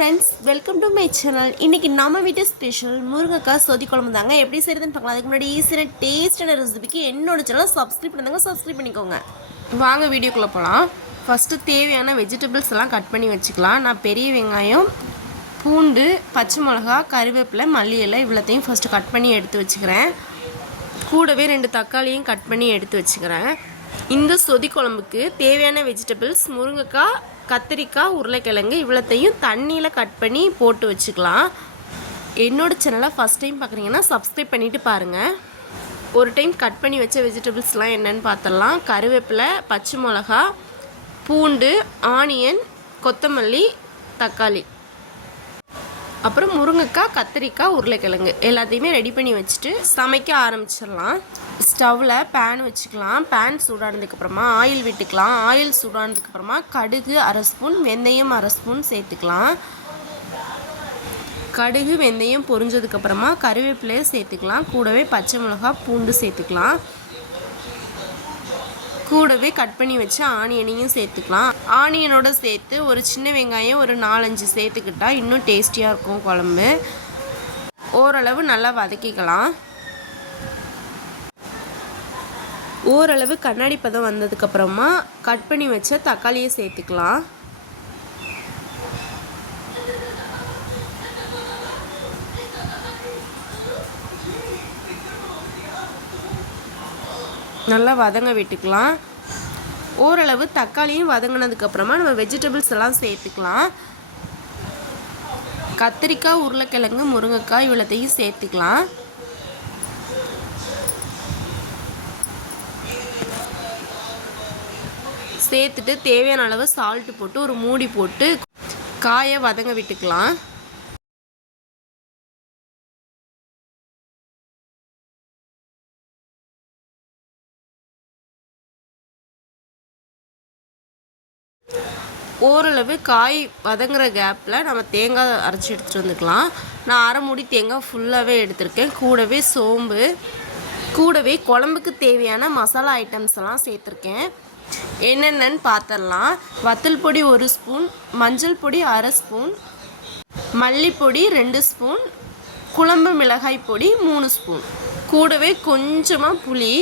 Friends welcome to my channel இன்றைக்கி நம்ம வீட்டு ஸ்பெஷல் முருங்கைக்காய் சொதி குழம்பு தாங்க. எப்படி செய்யுதுன்னு பார்க்கலாம். அதுக்கு முன்னாடி ஈஸியான டேஸ்டான ரெசிபிக்கு என்னோட சேனல் சப்ஸ்கிரைப் பண்ணுங்க சப்ஸ்கிரைப் பண்ணிக்கோங்க. வாங்க வீடியோக்குள்ளே போகலாம் ஃபஸ்ட்டு தேவையான வெஜிடபிள்ஸ் எல்லாம் கட் பண்ணி வச்சுக்கலாம். நான் பெரிய வெங்காயம் பூண்டு பச்சை மிளகா கருவேப்பிலை மல்லி இலை இவ்வளோத்தையும் ஃபஸ்ட்டு கட் பண்ணி எடுத்து வச்சுக்கிறேன். கூடவே ரெண்டு தக்காளியும் கட் பண்ணி எடுத்து வச்சுக்கிறேன். இந்த சொதி குழம்புக்கு தேவையான வெஜிடபிள்ஸ் முருங்கைக்காய் கத்திரிக்காய் உருளைக்கிழங்கு இவ்வளோத்தையும் தண்ணியில் கட் பண்ணி போட்டு வச்சுக்கலாம். என்னோட சேனலை ஃபஸ்ட் டைம் பார்க்குறீங்கன்னா சப்ஸ்கிரைப் பண்ணிவிட்டு பாருங்கள் ஒரு டைம் கட் பண்ணி வச்ச வெஜிடபிள்ஸ்லாம் என்னென்னு பார்த்துடலாம் கருவேப்பிலை பச்சை மிளகா பூண்டு ஆனியன் கொத்தமல்லி தக்காளி. அப்புறம் முருங்கைக்காய் கத்திரிக்காய் உருளைக்கிழங்கு. எல்லாத்தையுமே ரெடி பண்ணி வச்சுட்டு சமைக்க ஆரம்பிச்சிடலாம். ஸ்டவ்வில் பேன் வச்சுக்கலாம். பேன் சூடானதுக்கப்புறமா ஆயில் விட்டுக்கலாம். ஆயில் சூடானதுக்கப்புறமா கடுகு அரை ஸ்பூன் வெந்தயம் அரை ஸ்பூன் சேர்த்துக்கலாம். கடுகு வெந்தயம் பொரிஞ்சதுக்கப்புறமா கருவேப்பிலையை சேர்த்துக்கலாம். கூடவே பச்சை மிளகாய் பூண்டு சேர்த்துக்கலாம். கூடவே கட் பண்ணி வச்ச ஆனியனையும் சேர்த்துக்கலாம். ஆனியனோட சேர்த்து ஒரு சின்ன வெங்காயம் ஒரு நாலஞ்சு சேர்த்துக்கிட்டா இன்னும் டேஸ்டியாக இருக்கும் குழம்பு. ஓரளவு நல்லா வதக்கிக்கலாம். ஓரளவு கண்ணாடி பதம் வந்ததுக்கப்புறமா கட் பண்ணி வச்ச தக்காளியை சேர்த்துக்கலாம். நல்லா வதங்க விட்டுக்கலாம். ஓரளவு தக்காளியும் வதங்கினதுக்கப்புறமா நம்ம வெஜிடபிள்ஸ் எல்லாம் சேர்த்துக்கலாம். கத்திரிக்காய் உருளைக்கிழங்கு முருங்கைக்காய் இவ்வளோத்தையும் சேர்த்துக்கலாம். சேர்த்துட்டு தேவையான அளவு சால்ட்டு போட்டு ஒரு மூடி போட்டு காயை வதங்க விட்டுக்கலாம். ஓரளவு காய் வதங்குற கேப்பில் நம்ம தேங்காய் அரைச்சி எடுத்துகிட்டு வந்துக்கலாம். நான் அரை மூடி தேங்காய் ஃபுல்லாகவே எடுத்திருக்கேன். கூடவே சோம்பு கூடவே குழம்புக்கு தேவையான மசாலா ஐட்டம்ஸ் எல்லாம் சேர்த்துருக்கேன். என்னென்னன்னு பார்த்துடலாம் வத்தல் பொடி ஒரு ஸ்பூன் மஞ்சள் பொடி அரை ஸ்பூன் மல்லிப்பொடி ரெண்டு ஸ்பூன் குழம்பு மிளகாய் பொடி மூணு ஸ்பூன். கூடவே கொஞ்சமாக புளி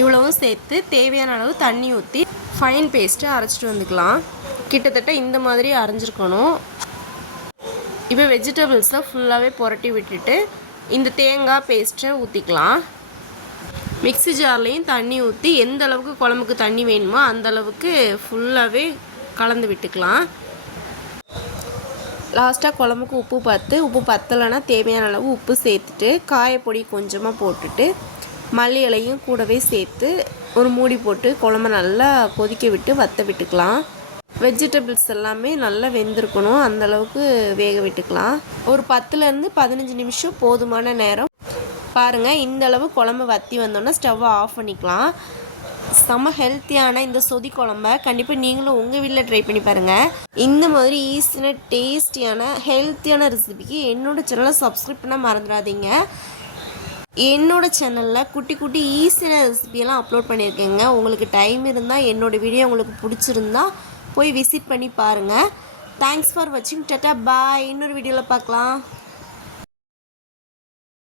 இவ்வளவும் சேர்த்து தேவையான அளவு தண்ணி ஊற்றி ஃபைன் பேஸ்ட்டு அரைச்சிட்டு வந்துக்கலாம். கிட்டத்தட்ட இந்த மாதிரி அரைஞ்சிருக்கணும். இப்போ வெஜிடபிள்ஸை ஃபுல்லாகவே புரட்டி விட்டுட்டு இந்த தேங்காய் பேஸ்ட்டை ஊற்றிக்கலாம் மிக்ஸி ஜார்லேயும் தண்ணி ஊற்றி எந்த அளவுக்கு குழம்புக்கு தண்ணி வேணுமோ அந்த அளவுக்கு ஃபுல்லாகவே கலந்து விட்டுக்கலாம். லாஸ்ட்டாக குழம்புக்கு உப்பு பார்த்து உப்பு பத்தலைன்னா தேவையான அளவு உப்பு சேர்த்துட்டு காயப்பொடி கொஞ்சமாக போட்டுட்டு மல்லி இலையும் கூடவே சேர்த்து ஒரு மூடி போட்டு குழம்ப நல்லா கொதிக்க விட்டு வத்த விட்டுக்கலாம். வெஜிடபிள்ஸ் எல்லாமே நல்லா வெந்திருக்கணும். அந்தளவுக்கு வேக விட்டுக்கலாம். ஒரு பத்துலேருந்து பதினஞ்சு நிமிஷம் போதுமான நேரம். பாருங்கள் இந்த அளவு குழம்பு வத்தி வந்தோன்னா ஸ்டவ்வை ஆஃப் பண்ணிக்கலாம். செம்ம ஹெல்த்தியான இந்த சொதி குழம்ப கண்டிப்பாக நீங்களும் உங்கள் வீட்டில் ட்ரை பண்ணி பாருங்கள் இந்த மாதிரி ஈஸியான டேஸ்டியான ஹெல்த்தியான ரெசிபிக்கு என்னோடய சேனலை சப்ஸ்கிரைப் பண்ண மறந்துடாதீங்க. என்னோட சேனலில் குட்டி குட்டி ஈஸியான ரெசிபியெல்லாம் அப்லோட் பண்ணியிருக்கேங்க. உங்களுக்கு டைம் இருந்தால் என்னோடய வீடியோ உங்களுக்கு பிடிச்சிருந்தா போய் விசிட் பண்ணி பாருங்கள் தேங்க்ஸ் ஃபார் வாட்சிங் டட்டா பாய் இன்னொரு வீடியோவில் பார்க்கலாம்.